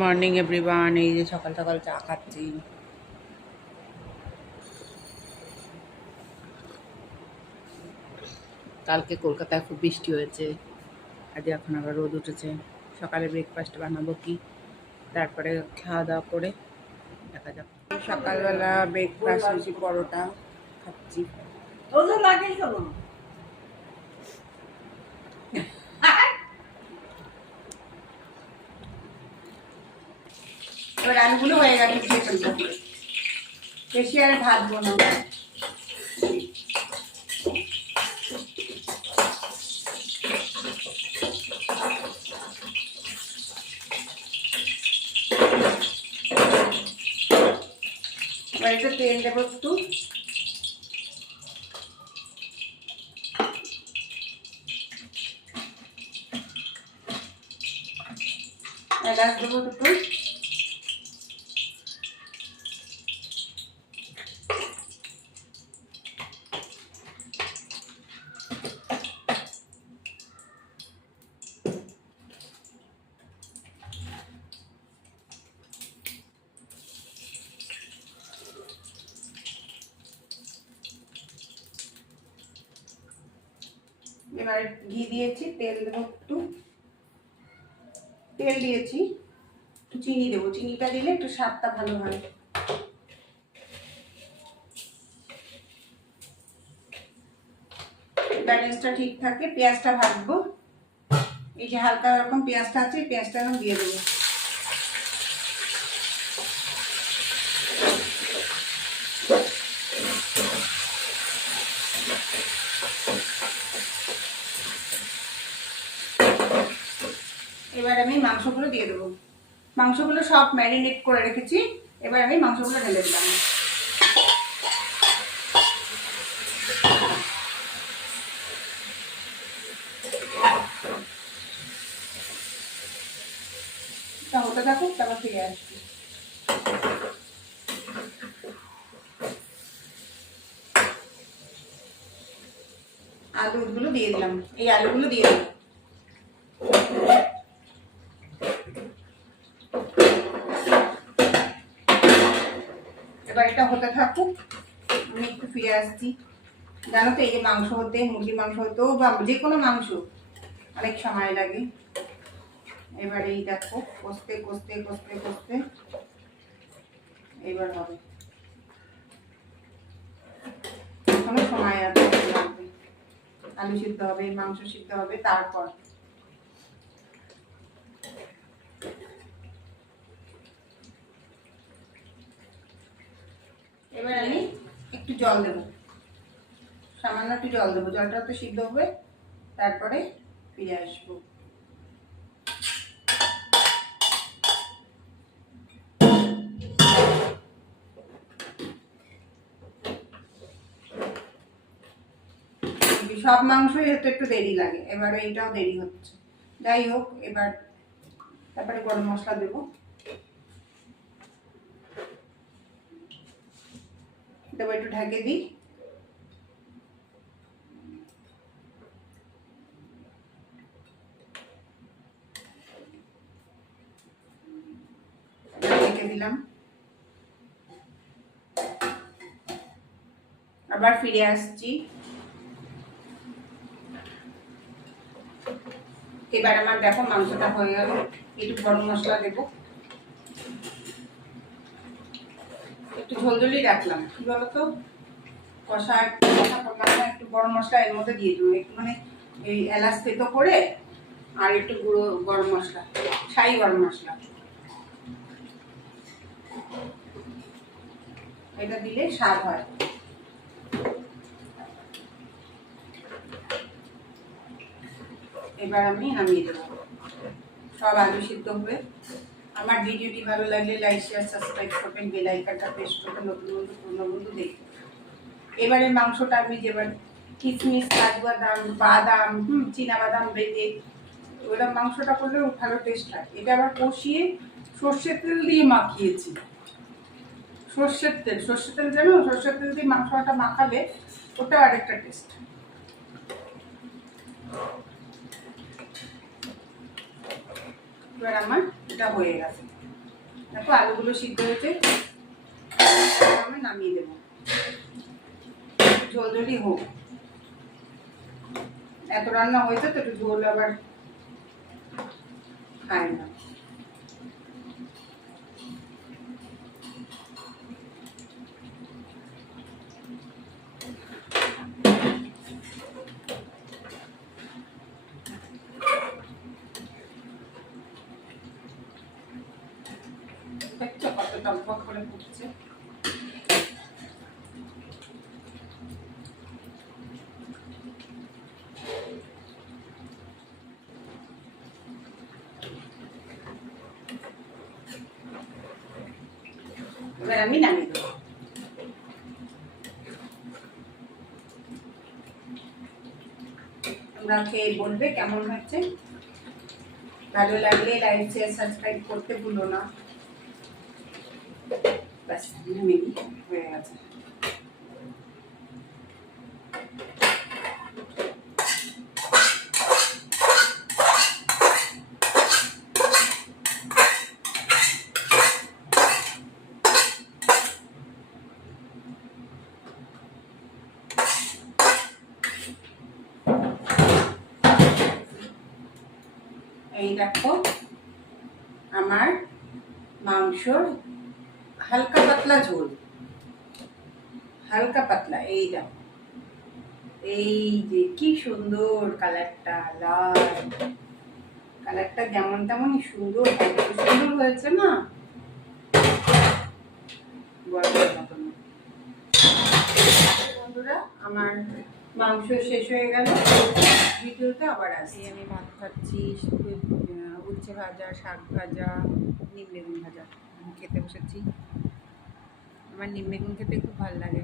Morning everyone এই যে সকাল সকাল চা খাচ্ছি। কালকে কলকাতায় খুব বৃষ্টি হয়েছে। আজ এখন আবার রোদ উঠেছে। সকালে ব্রেকফাস্ট বানাবো কি? তারপরে খাওয়া দাওয়া করে দেখা যাক। সকালবেলা ব্রেকফাস্ট হয়েছি পরোটা, খাচ্ছি। লাগে এবার হয়ে গেছে, দিয়ে ফেলব বেশি আর ভাজবো না। একটু তেল দেবো একটু। এলাচ দেবো দুটো। এবার ঘি দিয়েছি, তেল দেবো একটু। তেল দিয়েছি, একটু চিনি দেবো। চিনিটা দিলে একটু স্বাদটা ভালো হয়। ব্যালেন্সটা ঠিক থাকে, পেঁয়াজটা ভাজবো। এই যে হালকা রকম পেঁয়াজটা আছে পেঁয়াজটা এখন দিয়ে দেবো। এবার আমি মাংসগুলো দিয়ে দেবো। মাংসগুলো সব ম্যারিনেট করে রেখেছি। এবার আমি মাংসগুলো ঢেলে দিলাম। হতে থাকুক, তারপর আলুগুলো দিয়ে দিলাম। এই আলুগুলো দিয়ে দিলাম। এবার এটা হতে থাকুক, আমি একটু ফিরে আসছি। জানো তো এই যে মাংস হতে, মুরগির মাংস হতেও বা যে কোনো মাংস, অনেক সময় লাগে। এবার এই দেখো, কষতে কষতে কষতে কষতে, এবার হবে। কোনো সময় আছে আলু সিদ্ধ হবে, মাংস সিদ্ধ হবে, তারপর। এবার আমি একটু জল দেবো। সামান্য একটু জল দেবো। জলটা তো সিদ্ধ হবে, তারপরে ফিরে আসব। সব মাংসই হতে একটু দেরি লাগে, এবারে এইটাও দেরি হচ্ছে। যাই হোক, এবার তারপরে গরম মশলা দেবো। দেবো একটু ঢাকে দিই। দিলাম। আবার ফিরে আসছি। এবার আমার দেখো মাংসটা হয়ে গেল। একটু গরম মশলা দেবো। একটু ঝোলঝোলি রাখলাম। কি বলতো? কষা একটু কষা করলাম একটু গরম মশলা এর মধ্যে দিয়ে দেবো। একটু মানে এই এলাচ তেতো করে আর একটু গুঁড়ো গরম মশলা ছাই গরম মশলা। এটা দিলে স্বাদ হয়। এবার আমি নামিয়ে দেবো। সব আলু সিদ্ধ হবে আমার ভিডিওটি ভালো লাগলে লাইক শেয়ার সাবস্ক্রাইব করবেন। বেল আইকনটা প্রেস করবেন, নতুন বন্ধু, পুরনো বন্ধু দেখবেন এবারে মাংসটা আমি যেবার কিশমিশ কাজু বাদাম বাদাম হুম বাদাম বেটে ওটা মাংসটা করলেও ভালো টেস্ট হয় এটা আবার কষিয়ে সর্ষের তেল দিয়ে মাখিয়েছি। সর্ষের তেল সর্ষের তেল জানো? সর্ষের তেল দিয়ে মাংসটা মাখাবে ওটাও আরেকটা টেস্ট এবার আমার এটা হয়ে গেছে। দেখো, আলুগুলো সিদ্ধ হয়েছে। আমি নামিয়ে দেব। ঝোল ঝোলই হোক। এত রান্না হয়েছে তো একটু ঝোল আবার খায় না। টকবক করে ফুটছে এবার আমি নামিয়ে দেবো। তোমরা খেয়ে বলবে কেমন হচ্ছে ভালো লাগলে লাইক শেয়ার সাবস্ক্রাইব করতে ভুলো না। ব্যাস দিই হয়ে গেছে এই দেখো আমার মাংসর হালকা পাতলা ঝোল। হালকা পাতলা, এই দেখো এই যে কি সুন্দর কালারটা, লাল। কালারটা যেমন তেমনই সুন্দর এত সুন্দর হয়েছে না? না। বন্ধুরা, আমার মাংস শেষ হয়ে গেল। ভিডিওতে আবার আসি আমি ভাত খাচ্ছি, উচ্ছে ভাজা, শাক ভাজা, নিম বেগুন ভাজা। খেতে বসেছি। আমার নিম বেগুন খেতে খুব ভালো লাগে